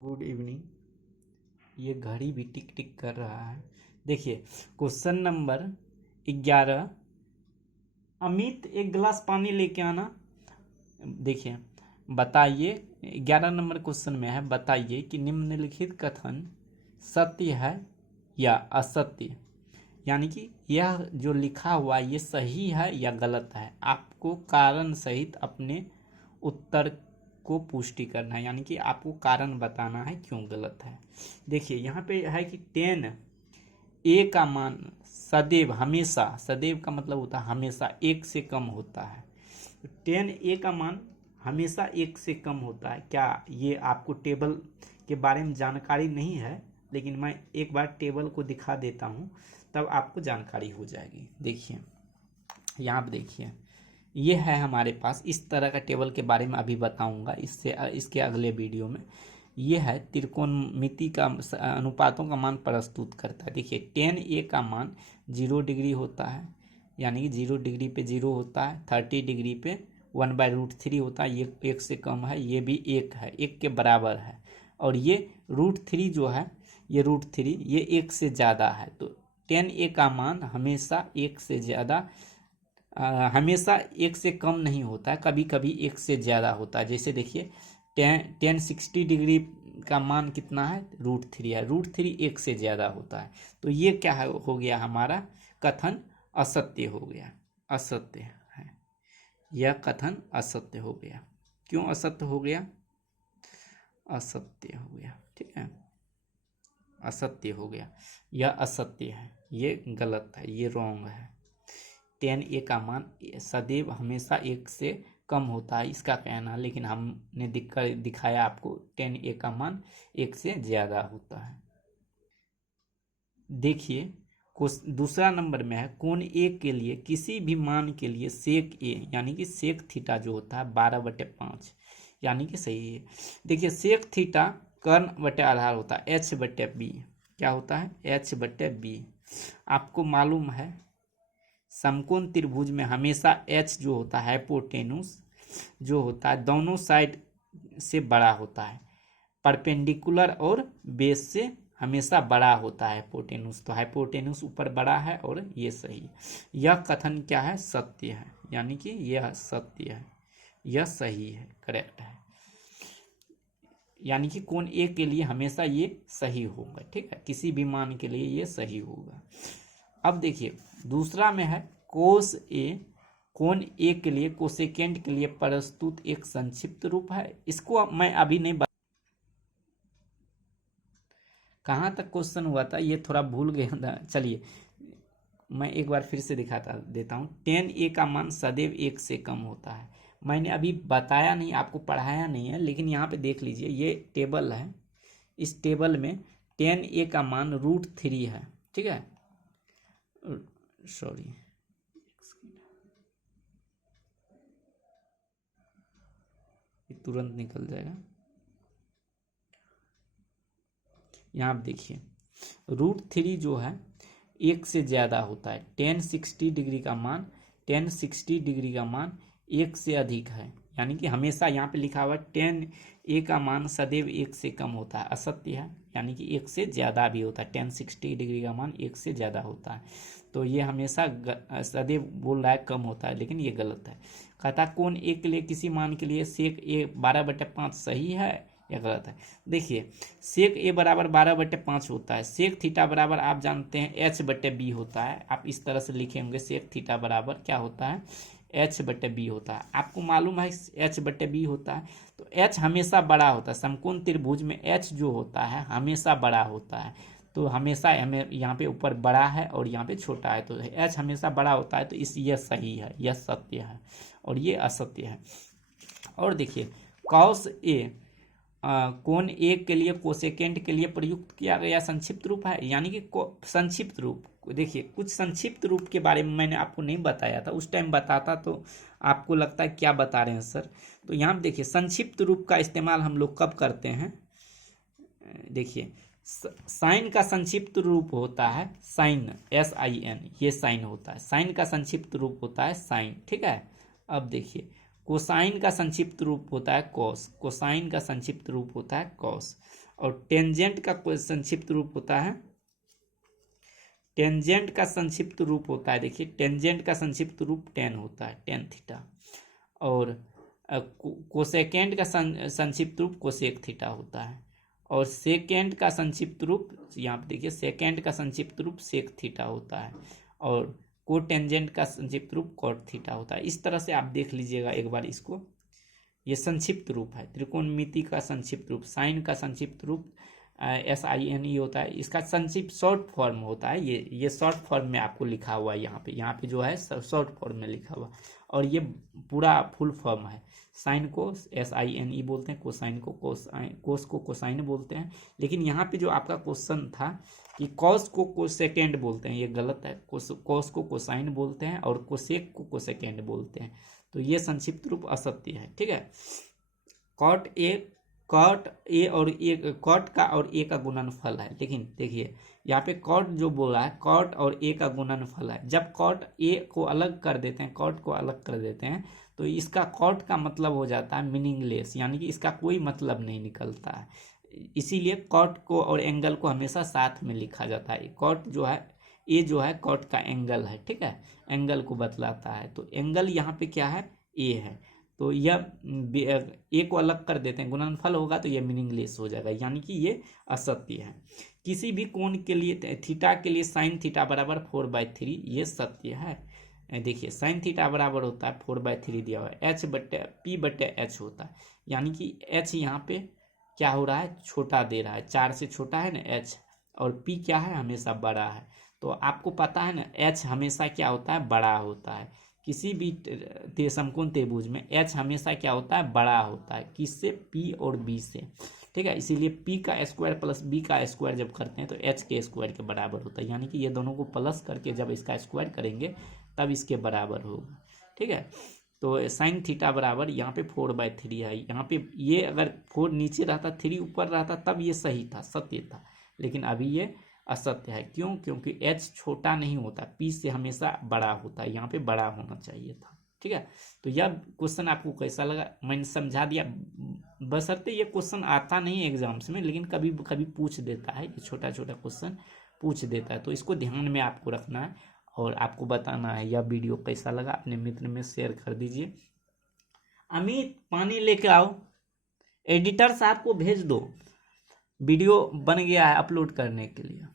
Good evening. ये घड़ी भी टिक टिक कर रहा है। देखिए क्वेश्चन नंबर 11। अमित एक गिलास पानी लेके आना। देखिए बताइए 11 नंबर क्वेश्चन में है, बताइए कि निम्नलिखित कथन सत्य है या असत्य। यानी कि यह जो लिखा हुआ है ये सही है या गलत है। आपको कारण सहित अपने उत्तर को पुष्टि करना है, यानी कि आपको कारण बताना है क्यों गलत है। देखिए यहाँ पे है कि 10 ए का मान सदैव हमेशा, सदैव का मतलब होता है हमेशा, एक से कम होता है। तो 10 ए का मान हमेशा एक से कम होता है। क्या ये आपको टेबल के बारे में जानकारी नहीं है? लेकिन मैं एक बार टेबल को दिखा देता हूँ, तब आपको जानकारी हो जाएगी। देखिए यहाँ पे देखिए, ये है हमारे पास इस तरह का टेबल के बारे में अभी बताऊंगा इसके अगले वीडियो में। ये है त्रिकोणमिति का अनुपातों का मान प्रस्तुत करता है। देखिए 10 ए का मान 0 डिग्री होता है, यानी कि 0 डिग्री पे 0 होता है। 30 डिग्री पे 1/√3 होता है, ये एक से कम है, ये भी एक है, एक के बराबर है। और ये √3 जो है, ये √3 ये एक से ज़्यादा है। तो 10 ए का मान हमेशा एक से ज़्यादा, हमेशा एक से कम नहीं होता है, कभी कभी एक से ज़्यादा होता है। जैसे देखिए 1060 डिग्री का मान कितना है? √3 है। √3 एक से ज़्यादा होता है। तो ये क्या है, हो गया हमारा कथन असत्य हो गया, असत्य है। यह कथन असत्य हो गया। क्यों असत्य हो गया? असत्य हो गया, ठीक है, असत्य हो गया। यह असत्य है, ये गलत है, ये रॉन्ग है। 10 ए का मान सदैव हमेशा एक से कम होता है, इसका कहना है। लेकिन हमने दिखाया आपको 10 ए का मान एक से ज़्यादा होता है। देखिए दूसरा नंबर में है, कोण ए के लिए किसी भी मान के लिए सेक ए यानी कि सेक थीटा जो होता है 12/5 यानी कि सही है। देखिए सेक थीटा कर्ण बटे आधार होता है h/b। क्या होता है? h/b। आपको मालूम है समकोण त्रिभुज में हमेशा h जो होता है, हाइपोटेनुस जो होता है, दोनों साइड से बड़ा होता है। परपेंडिकुलर और बेस से हमेशा बड़ा होता है हाइपोटेनुस। तो हाइपोटेनुस ऊपर बड़ा है और ये सही है। यह कथन क्या है? सत्य है, यानी कि यह सत्य है, यह सही है, करेक्ट है। यानी कि कोण ए के लिए हमेशा ये सही होगा, ठीक है, किसी भी मान के लिए ये सही होगा। अब देखिए दूसरा में है कोस ए, कोण ए के लिए कोसेकेंट के लिए प्रस्तुत एक संक्षिप्त रूप है। इसको मैं अभी नहीं कहाँ तक क्वेश्चन हुआ था ये थोड़ा भूल गया था। चलिए मैं एक बार फिर से दिखाता देता हूँ। 10 ए का मान सदैव एक से कम होता है। मैंने अभी बताया नहीं, आपको पढ़ाया नहीं है, लेकिन यहाँ पे देख लीजिए, ये टेबल है। इस टेबल में 10 ए का मान √3 है, ठीक है, सॉरी, तुरंत निकल जाएगा। यहाँ आप देखिए √3 जो है एक से ज़्यादा होता है। 1060 डिग्री का मान, 1060 डिग्री का मान एक से अधिक है, यानी कि हमेशा यहाँ पे लिखा हुआ 10 ए का मान सदैव एक से कम होता है, असत्य है। यानी कि एक से ज़्यादा भी होता है, 1060 डिग्री का मान एक से ज़्यादा होता है। तो ये हमेशा सदैव बोल रहा है कम होता है, लेकिन ये गलत है। कहता कोण ए के लिए किसी मान के लिए सेक ए 12/5 सही है या गलत है? देखिए सेक ए बराबर 12/5 होता है। सेक थीटा बराबर आप जानते हैं h/b होता है। आप इस तरह से लिखे होंगे, सेक थीटा बराबर क्या होता है? h/b होता है। आपको मालूम है h/b होता है। तो h हमेशा बड़ा होता है। समकोण त्रिभुज में h जो होता है हमेशा बड़ा होता है। तो हमेशा हमें यहाँ पे ऊपर बड़ा है और यहाँ पे छोटा है, तो h हमेशा बड़ा होता है। तो यह सही है, यह सत्य है, और ये असत्य है। और देखिए कॉस ए कोण ए के लिए कोसेकेंट के लिए प्रयुक्त किया गया संक्षिप्त रूप है, यानी कि संक्षिप्त रूप। देखिए कुछ संक्षिप्त रूप के बारे में मैंने आपको नहीं बताया था, उस टाइम बताता तो आपको लगता है क्या बता रहे हैं सर। तो यहाँ देखिए संक्षिप्त रूप का इस्तेमाल हम लोग कब करते हैं? देखिए साइन का संक्षिप्त रूप होता है साइन, SIN, ये साइन होता है। साइन का संक्षिप्त रूप होता है साइन, ठीक है। अब देखिए कोसाइन का संक्षिप्त रूप होता है कॉस, कोसाइन का संक्षिप्त रूप होता है कॉस। और टेंजेंट का कोई संक्षिप्त रूप होता है, टेंजेंट का संक्षिप्त रूप होता है, देखिए टेंजेंट का संक्षिप्त रूप टेन होता है, टेन थीटा। और कोसेकेंड का संक्षिप्त रूप कोसेक थीटा होता है। और सेकेंड का संक्षिप्त रूप, यहाँ पे देखिए सेकेंड का संक्षिप्त रूप सेक थीटा होता है। और कोटेंजेंट का संक्षिप्त रूप कॉट थीटा होता है। इस तरह से आप देख लीजिएगा एक बार इसको, ये संक्षिप्त रूप है। त्रिकोणमिति का संक्षिप्त रूप, साइन का संक्षिप्त रूप SINE होता है। इसका संक्षिप्त शॉर्ट फॉर्म होता है, ये शॉर्ट फॉर्म में आपको लिखा हुआ है यहाँ पे जो है शॉर्ट फॉर्म में लिखा हुआ। और ये पूरा फुल फॉर्म है। साइन को SINE बोलते हैं, कोसाइन को कोस को कोसाइन बोलते हैं। लेकिन यहाँ पे जो आपका क्वेश्चन था कि कॉस को कोसेकेंड बोलते हैं, ये गलत है। कॉस को कोसाइन बोलते हैं और कोसेक को कोसेकेंड बोलते हैं। तो ये संक्षिप्त रूप असत्य है, ठीक है। कॉट ए और ए, कॉट का और ए का गुणनफल है। लेकिन देखिए यहाँ पे कॉट जो बोला है, कॉट और ए का गुणनफल है। जब कॉट ए को अलग कर देते हैं, कॉट को अलग कर देते हैं, तो इसका कॉट का मतलब हो जाता है मीनिंगलेस, यानी कि इसका कोई मतलब नहीं निकलता है। इसीलिए कॉट को और एंगल को हमेशा साथ में लिखा जाता है। कॉट जो है, ए जो है कॉट का एंगल है, ठीक है, एंगल को बतलाता है। तो एंगल यहाँ पे क्या है, ए है। तो यह ए को अलग कर देते हैं, गुणनफल होगा तो यह मीनिंगलेस हो जाएगा, यानी कि ये असत्य है। किसी भी कोण के लिए, थीटा के लिए साइन थीटा बराबर 4/3, ये सत्य है। देखिए साइन थीटा बराबर होता है 4/3 दिया हुआ है, P/H होता है। यानी कि H यहाँ पे क्या हो रहा है, छोटा दे रहा है, 4 से छोटा है ना H, और P क्या है, हमेशा बड़ा है। तो आपको पता है ना H हमेशा क्या होता है, बड़ा होता है। किसी भी समकोण त्रिभुज में H हमेशा क्या होता है, बड़ा होता है। किससे, P और B से, ठीक है। इसीलिए P का स्क्वायर प्लस B का स्क्वायर जब करते हैं तो H के स्क्वायर के बराबर होता है। यानी कि ये दोनों को प्लस करके जब इसका स्क्वायर करेंगे तब इसके बराबर होगा, ठीक है। तो साइन थीटा बराबर यहाँ पे 4/3 है। यहाँ पे ये अगर 4 नीचे रहता, 3 ऊपर रहता, तब ये सही था, सत्य था। लेकिन अभी ये असत्य है। क्यों? क्योंकि H छोटा नहीं होता, P से हमेशा बड़ा होता है। यहाँ पे बड़ा होना चाहिए था, ठीक है। तो यह क्वेश्चन आपको कैसा लगा, मैंने समझा दिया। बशर्ते ये क्वेश्चन आता नहीं है एग्जाम्स में, लेकिन कभी कभी पूछ देता है, ये छोटा छोटा क्वेश्चन पूछ देता है। तो इसको ध्यान में आपको रखना है और आपको बताना है। यह वीडियो कैसा लगा अपने मित्र में शेयर कर दीजिए। अमित पानी लेके आओ, एडिटर साहब को भेज दो, वीडियो बन गया है अपलोड करने के लिए।